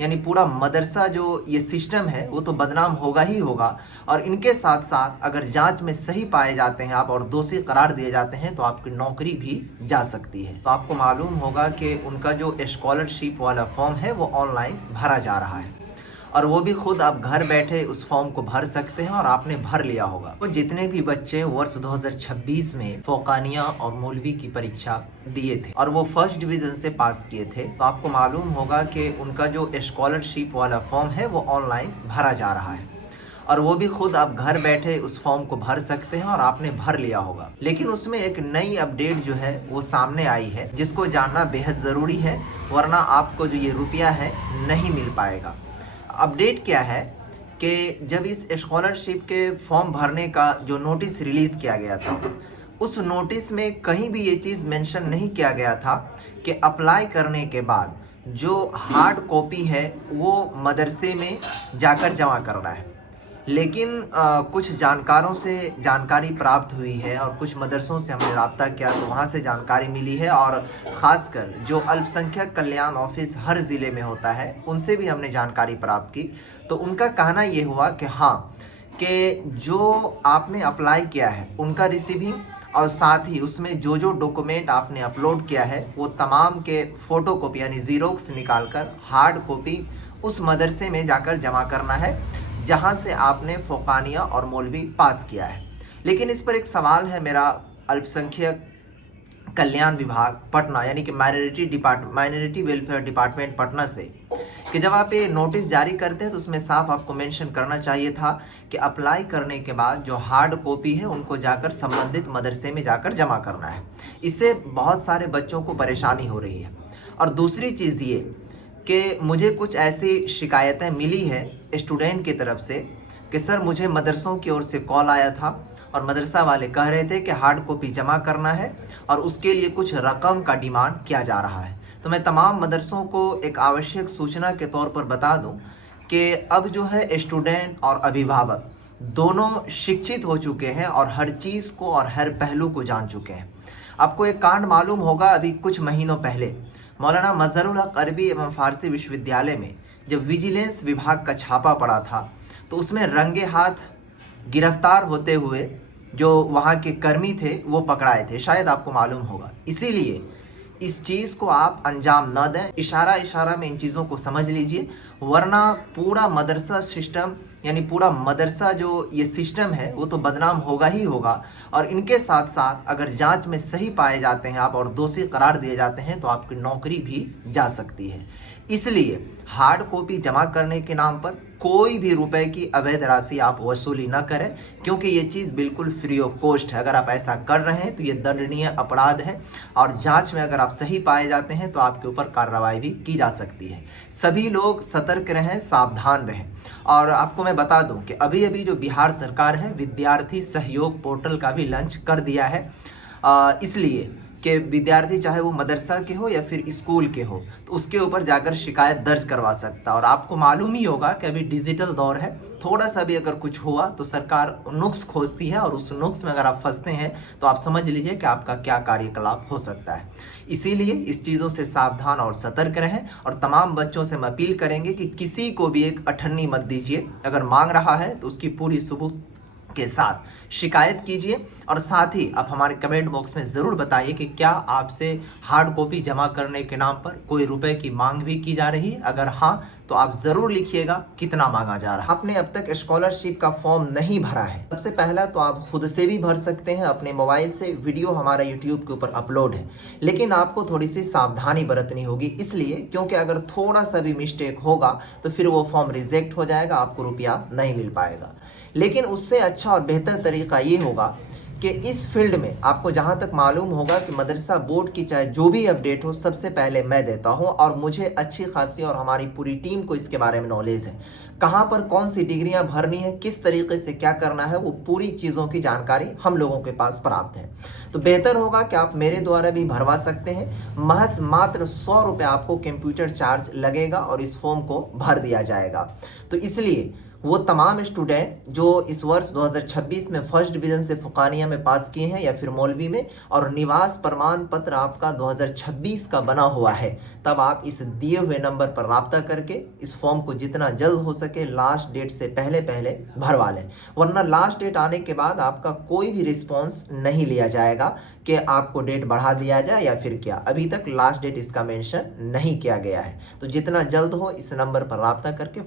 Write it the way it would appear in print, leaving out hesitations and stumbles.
यानी पूरा मदरसा जो ये सिस्टम है वो तो बदनाम होगा ही होगा। और इनके साथ साथ अगर जांच में सही पाए जाते हैं आप और दोषी करार दिए जाते हैं तो आपकी नौकरी भी जा सकती है। तो आपको मालूम होगा कि उनका जो स्कॉलरशिप वाला फॉर्म है वो ऑनलाइन भरा जा रहा है और वो भी खुद आप घर बैठे उस फॉर्म को भर सकते हैं और आपने भर लिया होगा। तो जितने भी बच्चे वर्ष 2026 में फौकानिया और मौलवी की परीक्षा दिए थे और वो फर्स्ट डिवीजन से पास किए थे, तो आपको मालूम होगा कि उनका जो स्कॉलरशिप वाला फॉर्म है वो ऑनलाइन भरा जा रहा है और वो भी खुद आप घर बैठे उस फॉर्म को भर सकते हैं और आपने भर लिया होगा। लेकिन उसमें एक नई अपडेट जो है वो सामने आई है जिसको जानना बेहद ज़रूरी है, वरना आपको जो ये रुपया है नहीं मिल पाएगा। अपडेट क्या है कि जब इस स्कॉलरशिप के फॉर्म भरने का जो नोटिस रिलीज़ किया गया था, उस नोटिस में कहीं भी ये चीज़ मेंशन नहीं किया गया था कि अप्लाई करने के बाद जो हार्ड कॉपी है वो मदरसे में जाकर जमा करना है। लेकिन कुछ जानकारों से जानकारी प्राप्त हुई है और कुछ मदरसों से हमने रब्ता किया तो वहाँ से जानकारी मिली है और ख़ासकर जो अल्पसंख्यक कल्याण ऑफिस हर ज़िले में होता है उनसे भी हमने जानकारी प्राप्त की। तो उनका कहना ये हुआ कि हाँ, कि जो आपने अप्लाई किया है उनका रिसीविंग और साथ ही उसमें जो जो डॉक्यूमेंट आपने अपलोड किया है वो तमाम के फ़ोटो कॉपी यानी ज़ीरोक्स निकाल कर हार्ड कॉपी उस मदरसे में जाकर जमा करना है जहां से आपने फौकानिया और मौलवी पास किया है। लेकिन इस पर एक सवाल है मेरा अल्पसंख्यक कल्याण विभाग पटना यानी कि माइनॉरिटी वेलफेयर डिपार्टमेंट पटना से, कि जब आप ये नोटिस जारी करते हैं तो उसमें साफ आपको मेंशन करना चाहिए था कि अप्लाई करने के बाद जो हार्ड कॉपी है उनको जाकर संबंधित मदरसे में जाकर जमा करना है। इससे बहुत सारे बच्चों को परेशानी हो रही है। और दूसरी चीज़ ये कि मुझे कुछ ऐसी शिकायतें मिली है स्टूडेंट की तरफ से कि सर मुझे मदरसों की ओर से कॉल आया था और मदरसा वाले कह रहे थे कि हार्ड कॉपी जमा करना है और उसके लिए कुछ रकम का डिमांड किया जा रहा है। तो मैं तमाम मदरसों को एक आवश्यक सूचना के तौर पर बता दूं कि अब जो है स्टूडेंट और अभिभावक दोनों शिक्षित हो चुके हैं और हर चीज़ को और हर पहलू को जान चुके हैं। आपको एक कांड मालूम होगा, अभी कुछ महीनों पहले मौलाना मजहरुल हक अरबी एवं फारसी विश्वविद्यालय में जब विजिलेंस विभाग का छापा पड़ा था तो उसमें रंगे हाथ गिरफ्तार होते हुए जो वहाँ के कर्मी थे वो पकड़ाए थे, शायद आपको मालूम होगा। इसीलिए इस चीज़ को आप अंजाम न दें, इशारा इशारा में इन चीज़ों को समझ लीजिए, वरना पूरा मदरसा सिस्टम यानी पूरा मदरसा जो ये सिस्टम है वो तो बदनाम होगा ही होगा। और इनके साथ साथ अगर जांच में सही पाए जाते हैं आप और दोषी करार दिए जाते हैं तो आपकी नौकरी भी जा सकती है। इसलिए हार्ड कॉपी जमा करने के नाम पर कोई भी रुपए की अवैध राशि आप वसूली न करें, क्योंकि ये चीज़ बिल्कुल फ्री ऑफ कॉस्ट है। अगर आप ऐसा कर रहे हैं तो ये दंडनीय अपराध है और जांच में अगर आप सही पाए जाते हैं तो आपके ऊपर कार्रवाई भी की जा सकती है। सभी लोग सतर्क रहें, सावधान रहें। और आपको मैं बता दूं कि अभी अभी जो बिहार सरकार है विद्यार्थी सहयोग पोर्टल का भी लॉन्च कर दिया है, इसलिए कि विद्यार्थी चाहे वो मदरसा के हो या फिर स्कूल के हो तो उसके ऊपर जाकर शिकायत दर्ज करवा सकता है। और आपको मालूम ही होगा कि अभी डिजिटल दौर है, थोड़ा सा भी अगर कुछ हुआ तो सरकार नुक्स खोजती है और उस नुक्स में अगर आप फंसते हैं तो आप समझ लीजिए कि आपका क्या कार्यकलाप हो सकता है। इसीलिए इस चीज़ों से सावधान और सतर्क रहें और तमाम बच्चों से हम अपील करेंगे कि किसी को भी एक अठन्नी मत दीजिए। अगर मांग रहा है तो उसकी पूरी सबूत के साथ शिकायत कीजिए और साथ ही आप हमारे कमेंट बॉक्स में ज़रूर बताइए कि क्या आपसे हार्ड कॉपी जमा करने के नाम पर कोई रुपए की मांग भी की जा रही है। अगर हाँ तो आप ज़रूर लिखिएगा कितना मांगा जा रहा है। आपने अब तक स्कॉलरशिप का फॉर्म नहीं भरा है, सबसे पहला तो आप खुद से भी भर सकते हैं अपने मोबाइल से। वीडियो हमारा यूट्यूब के ऊपर अपलोड है, लेकिन आपको थोड़ी सी सावधानी बरतनी होगी, इसलिए क्योंकि अगर थोड़ा सा भी मिस्टेक होगा तो फिर वो फॉर्म रिजेक्ट हो जाएगा, आपको रुपया नहीं मिल पाएगा। लेकिन उससे अच्छा और बेहतर तरीका ये होगा कि इस फील्ड में आपको जहाँ तक मालूम होगा कि मदरसा बोर्ड की चाहे जो भी अपडेट हो सबसे पहले मैं देता हूँ और मुझे अच्छी खासी और हमारी पूरी टीम को इसके बारे में नॉलेज है। कहाँ पर कौन सी डिग्रियाँ भरनी है, किस तरीके से क्या करना है, वो पूरी चीज़ों की जानकारी हम लोगों के पास प्राप्त है। तो बेहतर होगा कि आप मेरे द्वारा भी भरवा सकते हैं। महज मात्र 100 रुपये आपको कंप्यूटर चार्ज लगेगा और इस फॉर्म को भर दिया जाएगा। तो इसलिए वो तमाम स्टूडेंट जो इस वर्ष 2026 में फर्स्ट डिवीज़न से फुकानिया में पास किए हैं या फिर मौलवी में, और निवास प्रमाण पत्र आपका 2026 का बना हुआ है, तब आप इस दिए हुए नंबर पर राब्ता करके इस फॉर्म को जितना जल्द हो सके लास्ट डेट से पहले पहले भरवा लें। वरना लास्ट डेट आने के बाद आपका कोई भी रिस्पॉन्स नहीं लिया जाएगा कि आपको डेट बढ़ा दिया जाए या फिर क्या। अभी तक लास्ट डेट इसका मेंशन नहीं किया गया है। तो जितना जल्द हो इस नंबर पर राब्ता करके